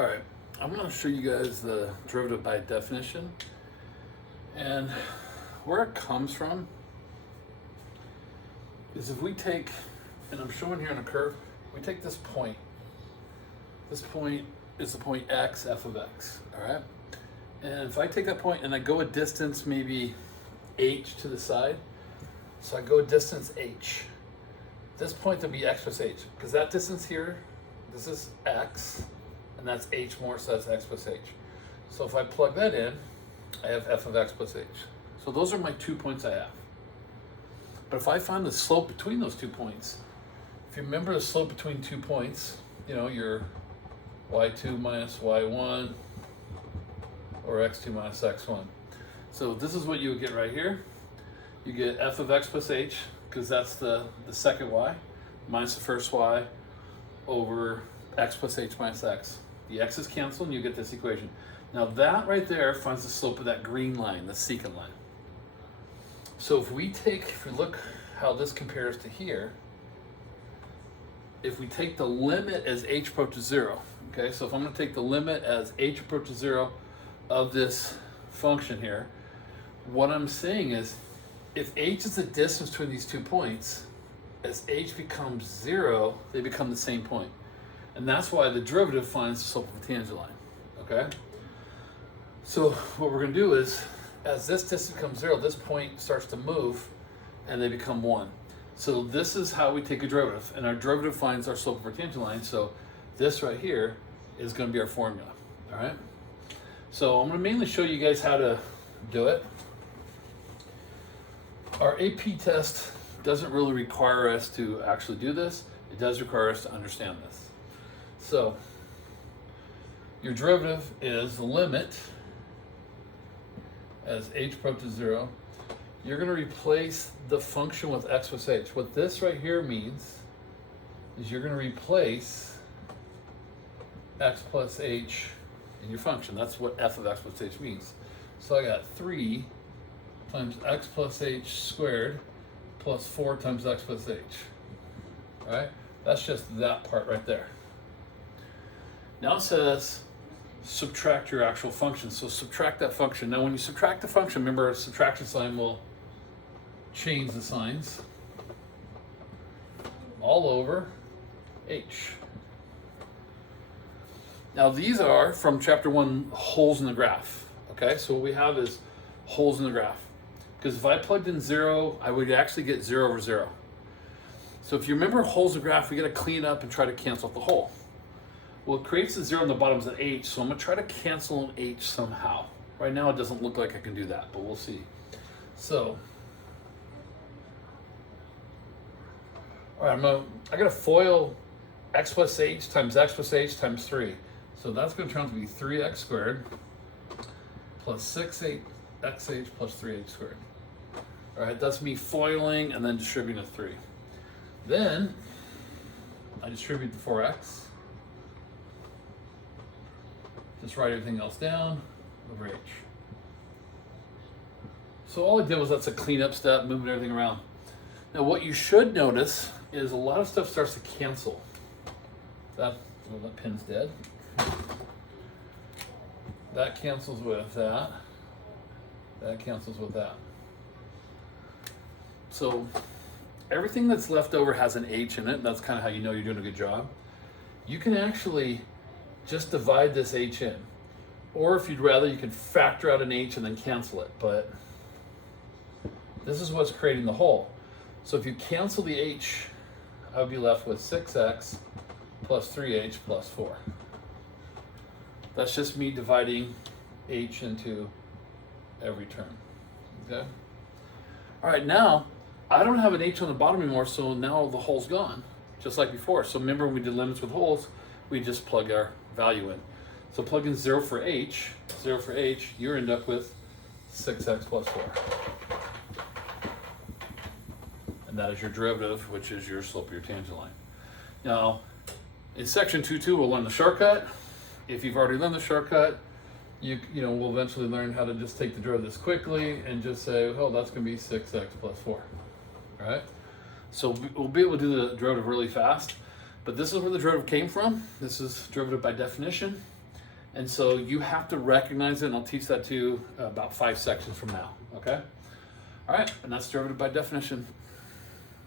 All right, I'm going to show you guys the derivative by definition, and where it comes from is if we take, and I'm showing here on a curve, we take this point. This point is the point x, f of x, all right? And if I take that point and I go a distance, maybe h to the side, so I go a distance h. This point will be x plus h, because that distance here, this is x, and that's h more, so that's x plus h. So if I plug that in, I have f of x plus h. So those are my 2 points I have. But if I find the slope between those 2 points, if you remember the slope between 2 points, you know, your y2 minus y1 or x2 minus x1. So this is what you would get right here. You get f of x plus h, because that's the second y, minus the first y over x plus h minus x. The x's cancel and you get this equation. Now that right there finds the slope of that green line, the secant line. So if we look how this compares to here, if we take the limit as h approaches 0, okay, so if I'm going to take the limit as h approaches 0 of this function here, what I'm saying is if h is the distance between these 2 points, as h becomes 0, they become the same point. And that's why the derivative finds the slope of a tangent line, okay? So what we're going to do is, as this distance becomes 0, this point starts to move, and they become 1. So this is how we take a derivative, and our derivative finds our slope of our tangent line, so this right here is going to be our formula, all right? So I'm going to mainly show you guys how to do it. Our AP test doesn't really require us to actually do this. It does require us to understand this. So your derivative is the limit as h approaches 0. You're going to replace the function with x plus h. What this right here means is you're going to replace x plus h in your function. That's what f of x plus h means. So I got 3 times x plus h squared plus 4 times x plus h. All right? That's just that part right there. Now it says subtract your actual function. So subtract that function. Now when you subtract the function, remember a subtraction sign will change the signs all over h. Now these are from chapter 1, holes in the graph. Okay, so what we have is holes in the graph. Because if I plugged in 0, I would actually get 0 over 0. So if you remember holes in the graph, we got to clean up and try to cancel out the hole. Well, it creates the 0 on the bottom is an h, so I'm going to try to cancel an h somehow. Right now it doesn't look like I can do that, but we'll see. So, all right, I got to FOIL x plus h times x plus h times 3. So that's going to turn out to be 3x squared plus 6xh plus 3h squared. All right, that's me foiling and then distributing a 3. Then I distribute the 4x. Just write everything else down over h. So all I did was that's a cleanup step, moving everything around. Now what you should notice is a lot of stuff starts to cancel. That pin's dead. That cancels with that. That cancels with that. So everything that's left over has an h in it. That's kind of how you know you're doing a good job. You can actually just divide this h in. Or if you'd rather, you can factor out an h and then cancel it. But this is what's creating the hole. So if you cancel the h, I would be left with 6x plus 3h plus 4. That's just me dividing h into every term. Okay? All right, now I don't have an h on the bottom anymore, so now the hole's gone, just like before. So remember when we did limits with holes, we just plug our value in. So plug in 0 for h, you end up with 6x plus 4. And that is your derivative, which is your slope of your tangent line. Now, in section 2.2, we'll learn the shortcut. If you've already learned the shortcut, we'll eventually learn how to just take the derivative quickly and just say, oh, that's going to be 6x plus 4. All right? So we'll be able to do the derivative really fast. But this is where the derivative came from. This is derivative by definition. And so you have to recognize it, and I'll teach that to you about 5 sections from now, okay? All right, and that's derivative by definition.